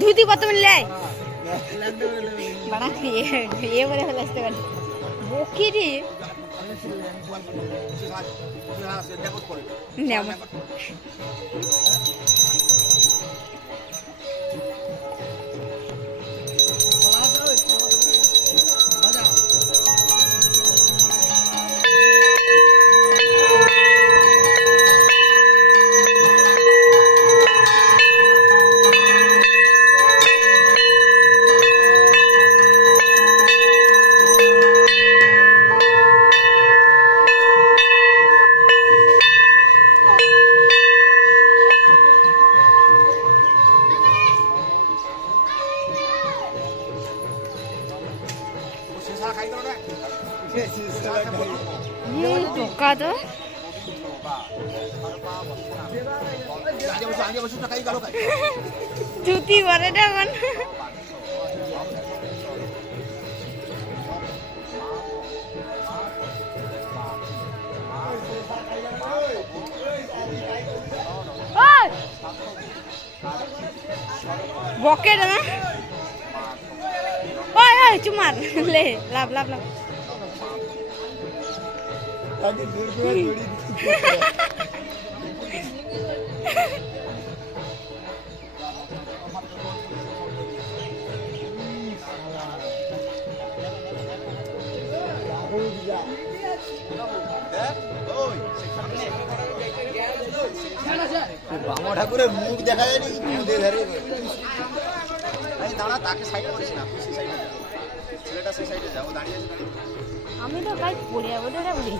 ধুতি কত মিললে বাড়া এ বলে ফেলে আসতে পারে বকিরি तो জুতি বলে না মন বকে না ওই ওই চুমার লে লাভ লাভ লাভ आगे दूर पे जोड़ी বাবা ঠাকুরের মুখ দেখা যায় নি মুখে ধরে আরে দাঁড়া তাকে সাইড করিস না তুই সেই সাইডে যা ছেলেটা সেই সাইডে যাও দাঁড়িয়ে আছে আমি তো কাজ পড়ে যাবো ওটা বলি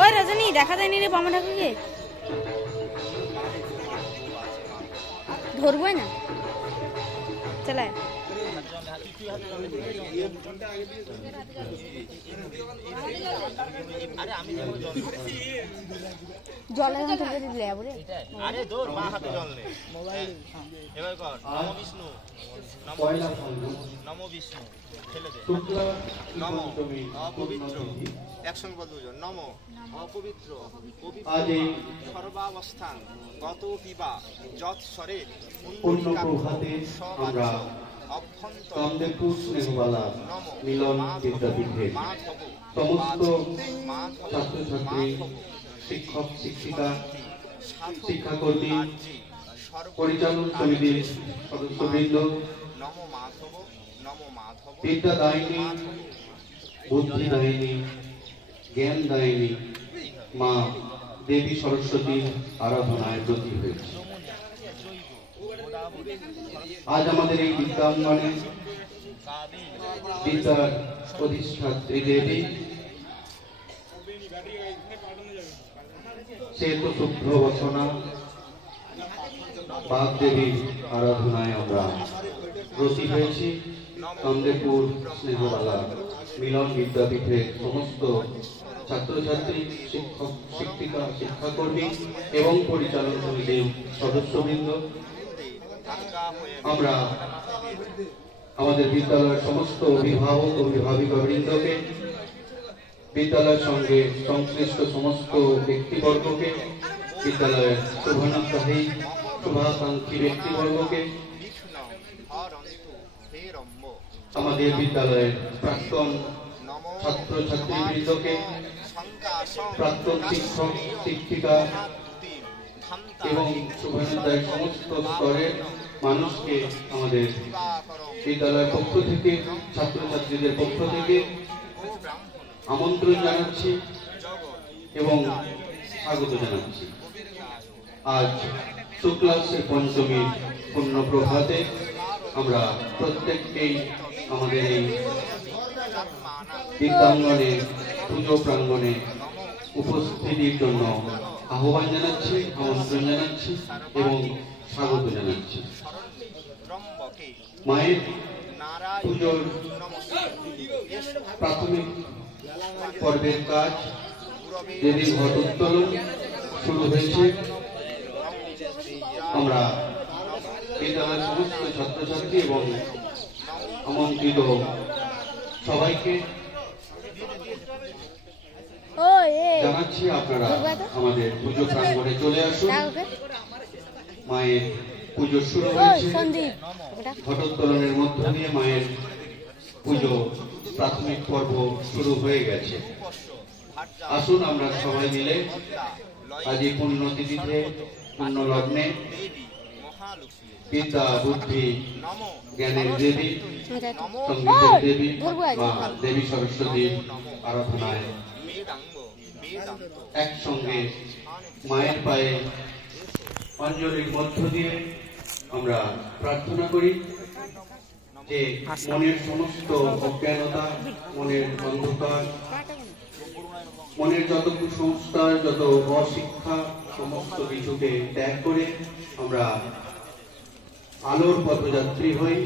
ওই রজনী দেখা যায়নি রে বাবা ঠাকুরকে ধরবো না চলায় জলে দিলে আরে দৌড় মা হাতে জল নেই মোবাইল এবার কর নমো বিষ্ণু নমো বিষ্ণু ছেলে দে নমো অপবিত্র একসঙ্গে বল দুজন নমো অপবিত্র পবিত্র সর্বাবস্থান গত পিবা যৎ স্বরে পুণ্যপ্রভাতে আমরা কামদেবপুর স্নেহবালা মিলন বিদ্যাপীঠের সমস্ত ছাত্রছাত্রী শিক্ষক শিক্ষিকা শিক্ষাকর্মী পরিচালন সমিতির সদস্যবৃন্দ বিদ্যাদায়িনী বুদ্ধিদায়িনী জ্ঞানদায়িনী মা দেবী সরস্বতীর আরাধনায় ব্রতী হয়েছে। আজ আমাদের এই বিদ্যাঙ্গনে বিদ্যার অধিষ্ঠাত্রী দেবী সে তো শুভ্র বসনা বাগ দেবীর আরাধনায় আমরা ব্রতী হয়েছি। কামদেবপুর স্নেহবালা মিলন বিদ্যাপীঠের সমস্ত ছাত্রছাত্রী শিক্ষক শিক্ষিকা শিক্ষাকর্মী এবং পরিচালন সমিতির সদস্যবৃন্দ আমরা আমাদের বিদ্যালয়ের সমস্ত অভিভাবক অভিভাবিকা বৃন্দকে বিদ্যালয়ের সঙ্গে সংশ্লিষ্ট সমস্ত ব্যক্তিবর্গকে বিদ্যালয়ের শুভানুগ্রাহী শুভাকাঙ্ক্ষী ব্যক্তিবর্গকে আমাদের বিদ্যালয়ের প্রাক্তন ছাত্রছাত্রীবৃন্দকে প্রাক্তন শিক্ষক শিক্ষিকা এবং শুভানুধ্যায়ের সমস্ত স্তরের মানুষকে আমাদের বিদ্যালয়ের পক্ষ থেকে ছাত্রছাত্রীদের পক্ষ থেকে আমন্ত্রণ জানাচ্ছি এবং স্বাগত জানাচ্ছি। আজ শুক্লাসের পঞ্চমীর পূর্ণ প্রভাতে আমরা প্রত্যেককেই আমাদের এই বিদ্যাঙ্গনে পুজো প্রাঙ্গণে উপস্থিতির জন্য আহ্বান জানাচ্ছি, আমন্ত্রণ জানাচ্ছি এবং স্বাগত জানাচ্ছি। মায়ের পুজোর প্রাথমিক পর্বের কাজ দেবীর ঘট উত্তোলন শুরু হয়েছে। আমরা বিদ্যালয়ের সমস্ত ছাত্রছাত্রী এবং আমন্ত্রিত সবাইকে জানাচ্ছি আপনারা আমাদের পুজো প্রাঙ্গণে চলে আসুন। মায়ের পুজো শুরু হয়েছে, ঘটোত্তোলনের মধ্য দিয়ে মায়ের পুজো প্রাথমিক পর্ব শুরু হয়ে গেছে। আসুন আমরা সবাই মিলে আজ এই পুণ্যতিথিতে পুণ্য লগ্নে পিতা বুদ্ধি জ্ঞানের দেবী সঙ্গীতের দেবী মা দেবী সরস্বতীর আরাধনায় একসঙ্গে মায়ের পায়ে অঞ্জলির মধ্য দিয়ে আমরা প্রার্থনা করি যে মনের সমস্ত অজ্ঞানতা, মনের অন্ধকার, মনের যত কুসংস্কার, যত অশিক্ষা, সমস্ত কিছুকে ত্যাগ করে আমরা আলোর পথযাত্রী হই,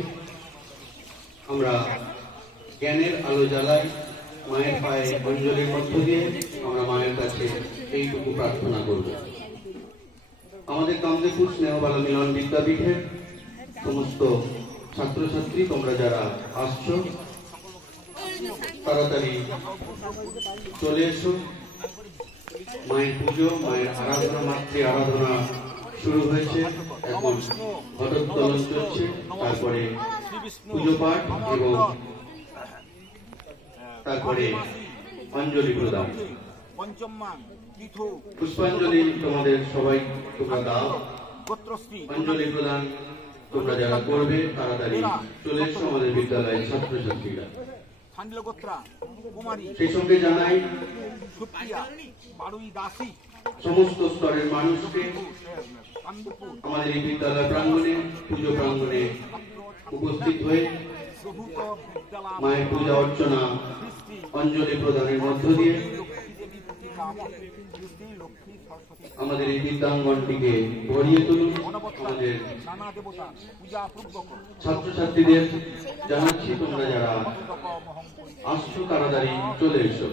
আমরা জ্ঞানের আলো জ্বালাই। মায়ের পায়ে অঞ্জলির মধ্য দিয়ে আমরা মায়ের কাছে এইটুকু প্রার্থনা করব। আমাদের কামদেবপুর স্নেহবালা মিলন বিদ্যাপীঠের সমস্ত ছাত্রছাত্রী, তোমরা যারা আসছো তাড়াতাড়ি চলে এসো। মায়ের পুজো, মায়ের আরাধনা, মাতৃ আরাধনা শুরু হয়েছে, এখন ঘটোত্তোলন চলছে, তারপরে পুজো পাঠ এবং তারপরে অঞ্জলি প্রদান। পুষ্পাঞ্জলি তোমাদের সবাই তোমরা দাও। অঞ্জলি প্রদান তোমরা যারা করবে তাড়াতাড়ি চলে এসো আমাদের বিদ্যালয়ের ছাত্রছাত্রীরা। সেই সঙ্গে জানাই সমস্ত স্তরের মানুষকে আমাদের এই বিদ্যালয় প্রাঙ্গণে, পুজো প্রাঙ্গণে উপস্থিত হয়ে মায়ের পূজা অর্চনা, অঞ্জলি প্রদানের মধ্য দিয়ে আমাদের এই বিদ্যাঙ্গনটিকে ভরিয়ে তুলুন। আমাদের ছাত্রছাত্রীদের জানাচ্ছি তোমরা যারা আসছো তাড়াতাড়ি চলে এসো।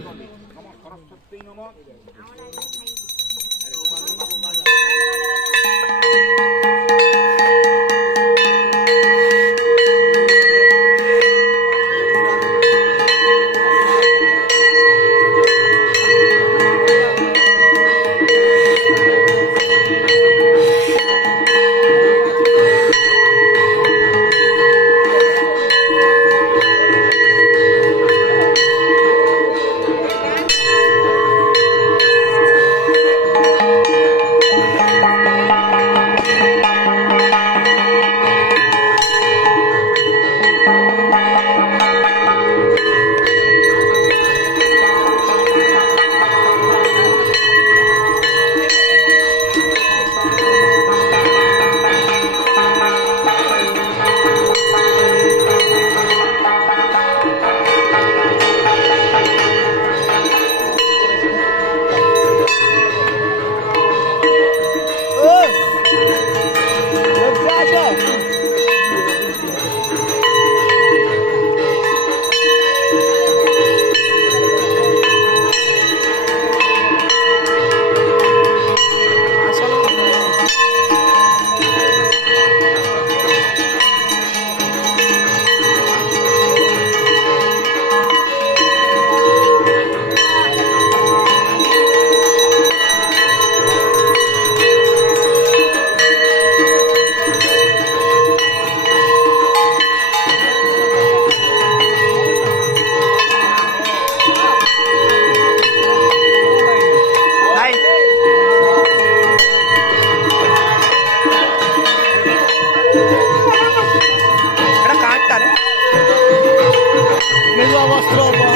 Vamos, tropa.